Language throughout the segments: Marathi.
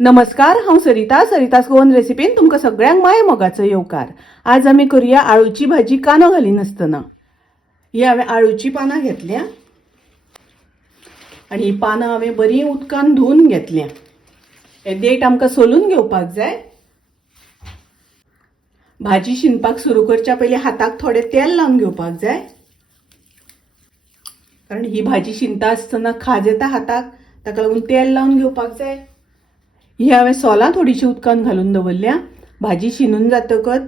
नमस्कार, हांव सरितास गोवन रेसिपीन तुमकां सगळ्यांक माय मोगाचो येवकार। आज आमी करूया आळूची भाजी कांदो घालीन आसतना। ही हांवें आळूची पानां घेतल्या आनी ही पानां हांवें बरी उदकान धुवन घेतल्या। हे देठ आमकां सोलून घेवपाक जाय। भाजी शिनपाक सुरू करच्या पयलीं हाताक थोडे तेल लावन घेवपाक जाय, कारण ही भाजी शिनता आसतना खाज येता हाताक, ताका लागून तेल लावन घेवपाक जाय। ही हांवें सोलां थोडीशी उदकान घालून दवरल्या। भाजी शिनून जातकच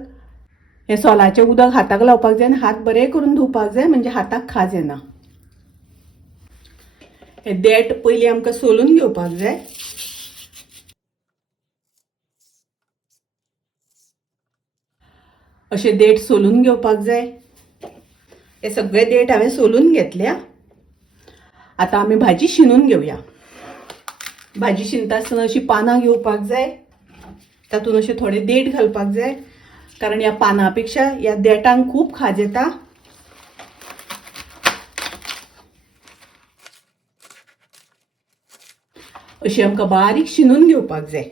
हे सोलाचें उदक हाताक लावपाक जाय आनी हात बरे करून धुवपाक जाय, म्हणजे हाताक खाज येना। हे देठ पयलीं आमकां सोलून घेवपाक जाय। अशे देठ सोलून घेवपाक जाय। हे सगळे देठ हांवें सोलून घेतल्या। आता आमी भाजी शिनून घेवया। भाजी शिनता आसतना अशी पानां घेवपाक जाय, तातूंत अशे थोडे देठ घालपाक जाय, कारण ह्या पानां पेक्षा ह्या देठांक खूब खाज येता। अशी आमकां बारीक शिनून घेवपाक जाय।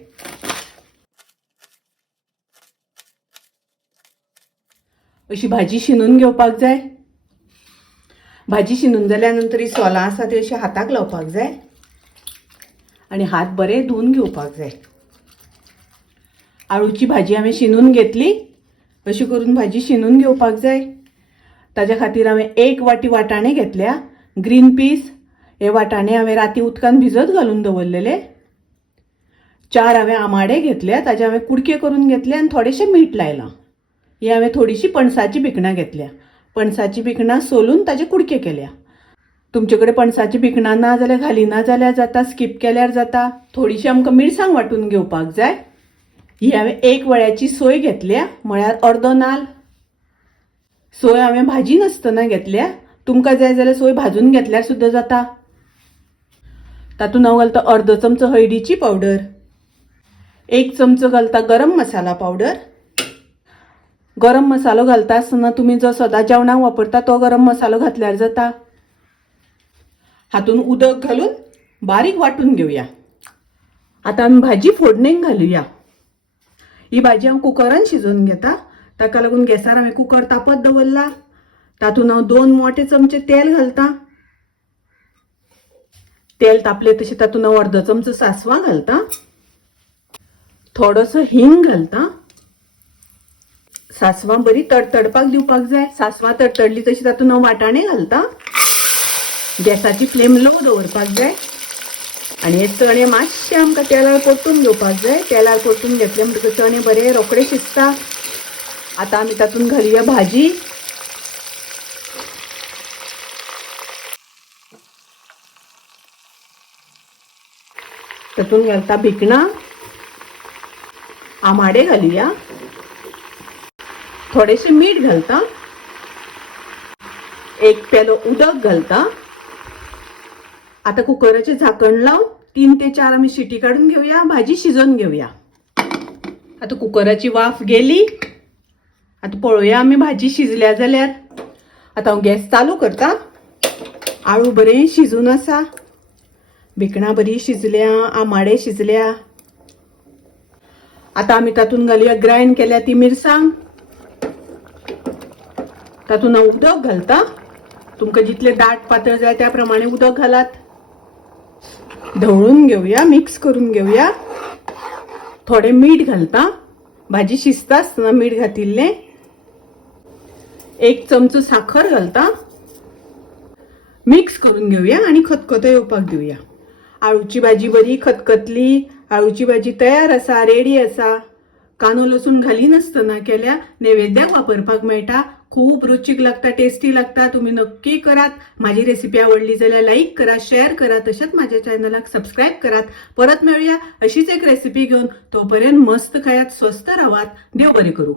अशी भाजी शिनून घेवपाक जाय। भाजी शिनून जाल्या नंतर ही सोलां आसा ती अशी हाताक लावपाक जाय आनी हात बरे धुवन घेवपाक जाय। आळूची भाजी हांवें शिनून घेतली। अशी करून भाजी शिनून घेवपाक जाय। ताच्या खातीर हांवें 1 वाटी वाटाणे घेतल्या, ग्रीन पीस। हे वाटाणे हांवें राती उदकान भिजत घालून दवरलेले। 4 हांवें आमाडे घेतल्या, ताचे हांवें कुडके करून घेतले आनी थोडेशें मीठ लायलां। ही हांवें थोडीशी पणसाची भिकणां घेतल्या। पणसाची भिकणां सोलून ताचे कुडके केल्या। तुमचे कडेन पणसाची भिकणां ना जाल्यार घालिना जाल्यार जाता, स्कीप केल्यार जाता। थोडीशी आमकां मिरसांग वांटून घेवपाक जाय। ही हांवें 1 वळ्याची सोय घेतल्या, म्हळ्यार अर्दो नाल्ल। सोय हांवें भाजी नासतना घेतल्या। तुमकां जाय जाल्यार सोय भाजून घेतल्यार सुद्दां जाता। तातूंत हांव घालता अर्दो चमचो हळदीची पावडर, 1 चमचो घालता गरम मसाला पावडर। गरम मसालो घालता आसतना तुमी जो सदां जेवणाक वापरता तो गरम मसालो घातल्यार जाता। हातूंत उदक घालून बारीक वांटून घेवया। आता आमी भाजी फोडणेक घालुया। ही भाजी हांव कुकरान शिजोवन घेता, ताका लागून गॅसार हांवें कुकर तापत दवरला। तातूंत हांव 2 मोठे चमचे तेल घालता। तेल तापले तशें तातूंत हांव अर्दो चमचो सासवां घालता, थोडोसो हिंग घालता। सासवां बरी तडतडपाक दिवपाक जाय। सासवां तडतडली तशी तातूंत हांव वाटाणे घालता। गॅसाची फ्लेम लो दवरपाक जाय आनी हे चणे मातशे आमकां तेलार परतून घेवपाक जाय। तेलार परतून घेतले म्हणटकच चणे बरे रोखडे शिजता। आता आमी तातूंत घालुया भाजी। तातूंत घालता भिकणां, आमाडे घालुया, थोडेशें मीठ घालता, 1 पेलो उदक घालता। आता कुकराचें झाकण लावन 3 ते 4 आमी शिटी काडून घेवया, भाजी शिजोवन घेवया। आता कुकराची वाफ गेली। आता पळोवया आमी भाजी शिजल्या जाल्यार। आता हांव गॅस चालू करता। आळू बरें शिजून आसा, भिकणां बरी शिजल्या, आमाडे शिजल्या। आता आमी तातूंत घालुया ग्राइंड केल्या ती मिरसांग। तातूंत हांव उदक घालता। तुमकां जितले दाट पातळ जाय त्या प्रमाणे उदक घालात। ढवळून घेवया, मिक्स करून घेवया। थोडे मीठ घालता, भाजी शिजता आसतना मीठ घातिल्लें। 1 चमचो साखर घालता। मिक्स करून घेवया आनी खतखतो येवपाक दिवया। आळूची भाजी बरी खतखतली। आळूची भाजी तयार आसा, रेडी आसा। कांदो लसूण घालिनासतना केल्या, नैवेद्याक वापरपाक मेळटा। खूब रुचीक लागता, टेस्टी लागता। तुम्ही नक्की करात। माझी रेसिपी आवडली जाल्यार लाईक करा, शेअर करा, तशेंच माझ्या चॅनलाक सबस्क्राईब करात। परत मेळूया अशीच एक रेसिपी घेऊन। तोपर्यंत मस्त खायात, स्वस्त राहात। देव बरें करू।